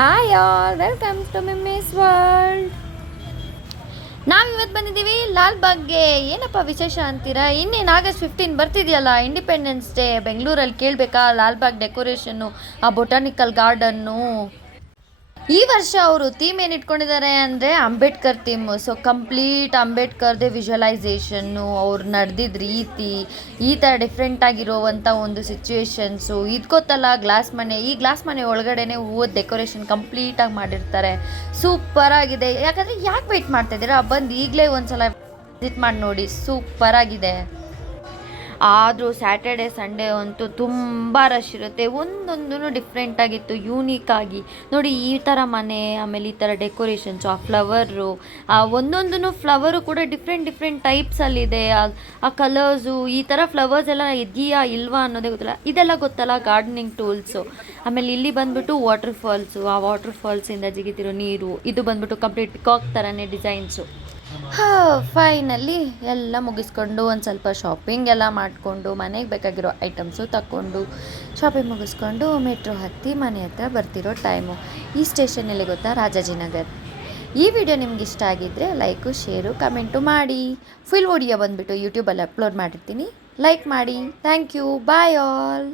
Hi all, welcome to Miss World. ನಾವಿವತ್ತು ಬಂದಿದ್ದೀವಿ ಲಾಲ್ಬಾಗ್ಗೆ. ಏನಪ್ಪ ವಿಶೇಷ ಅಂತೀರಾ? ಇನ್ನೇನು ಆಗಸ್ಟ್ 15 ಬರ್ತಿದೆಯಲ್ಲ, ಇಂಡಿಪೆಂಡೆನ್ಸ್ ಡೇ. ಬೆಂಗಳೂರಲ್ಲಿ ಕೇಳಬೇಕಾ ಲಾಲ್ಬಾಗ್ ಡೆಕೋರೇಷನ್ನು, ಆ ಬೊಟಾನಿಕಲ್ ಗಾರ್ಡನ್ನು. ಈ ವರ್ಷ ಅವರು ಥೀಮ್ ಏನು ಇಟ್ಕೊಂಡಿದ್ದಾರೆ ಅಂದರೆ ಅಂಬೇಡ್ಕರ್ ಥೀಮು. ಸೊ ಕಂಪ್ಲೀಟ್ ಅಂಬೇಡ್ಕರ್ದೇ ವಿಜುವಲೈಸೇಷನ್ನು, ಅವ್ರು ನಡೆದಿದ್ದ ರೀತಿ, ಈ ಥರ ಡಿಫ್ರೆಂಟ್ ಆಗಿರೋವಂಥ ಒಂದು ಸಿಚುವೇಶನ್ಸು. ಇದು ಗೊತ್ತಲ್ಲ, ಗ್ಲಾಸ್ ಮನೆ. ಈ ಗ್ಲಾಸ್ ಮನೆ ಒಳಗಡೆನೆ ಹೂವದ ಡೆಕೋರೇಷನ್ ಕಂಪ್ಲೀಟಾಗಿ ಮಾಡಿರ್ತಾರೆ. ಸೂಪರಾಗಿದೆ. ಯಾಕೆ ವೆಯ್ಟ್ ಮಾಡ್ತಾಯಿದ್ದೀರಾ? ಬಂದು ಈಗಲೇ ಒಂದ್ಸಲ ವಿಸಿಟ್ ಮಾಡಿ ನೋಡಿ, ಸೂಪರಾಗಿದೆ. ಆದರೂ ಸ್ಯಾಟರ್ಡೆ ಸಂಡೇ ಅಂತೂ ತುಂಬ ರಶ್ ಇರುತ್ತೆ. ಒಂದೊಂದೂ ಡಿಫ್ರೆಂಟಾಗಿತ್ತು, ಯೂನಿಕಾಗಿ. ನೋಡಿ, ಈ ಥರ ಮನೆ, ಆಮೇಲೆ ಈ ಥರ ಡೆಕೋರೇಷನ್ಸು, ಆ ಫ್ಲವರು, ಆ ಒಂದೊಂದೂ ಫ್ಲವರು ಕೂಡ ಡಿಫ್ರೆಂಟ್ ಟೈಪ್ಸಲ್ಲಿದೆ. ಆ ಕಲರ್ಸು, ಈ ಥರ ಫ್ಲವರ್ಸ್ ಎಲ್ಲ ಇದೆಯಾ ಇಲ್ವಾ ಅನ್ನೋದೇ ಗೊತ್ತಿಲ್ಲ. ಇದೆಲ್ಲ ಗೊತ್ತಲ್ಲ, ಗಾರ್ಡನಿಂಗ್ ಟೂಲ್ಸು. ಆಮೇಲೆ ಇಲ್ಲಿ ಬಂದುಬಿಟ್ಟು ವಾಟರ್ ಫಾಲ್ಸು, ಆ ವಾಟರ್ ಫಾಲ್ಸಿಂದ ಜಿಗಿತಿರೋ ನೀರು. ಇದು ಬಂದುಬಿಟ್ಟು ಕಂಪ್ಲೀಟ್ ಪಿಕಾಕ್ ಥರನೇ ಡಿಸೈನ್ಸು. ಫೈನಲಿ ಎಲ್ಲ ಮುಗಿಸ್ಕೊಂಡು ಒಂದು ಸ್ವಲ್ಪ ಶಾಪಿಂಗ್ ಎಲ್ಲ ಮಾಡಿಕೊಂಡು, ಮನೆಗೆ ಬೇಕಾಗಿರೋ ಐಟಮ್ಸು ತಗೊಂಡು, ಶಾಪಿಂಗ್ ಮುಗಿಸ್ಕೊಂಡು ಮೆಟ್ರೋ ಹತ್ತಿ ಮನೆ ಹತ್ರ ಬರ್ತಿರೋ ಟೈಮು. ಈ ಸ್ಟೇಷನ್ ಎಲ್ಲಿ ಗೊತ್ತಾ? ರಾಜಾಜಿನಗರ್. ಈ ವಿಡಿಯೋ ನಿಮ್ಗೆ ಇಷ್ಟ ಆಗಿದ್ದರೆ ಲೈಕು, ಶೇರು, ಕಮೆಂಟು ಮಾಡಿ. ಫುಲ್ ವಿಡಿಯೋ ಬಂದುಬಿಟ್ಟು ಯೂಟ್ಯೂಬಲ್ಲಿ ಅಪ್ಲೋಡ್ ಮಾಡಿರ್ತೀನಿ, ಲೈಕ್ ಮಾಡಿ. Thank you, bye all.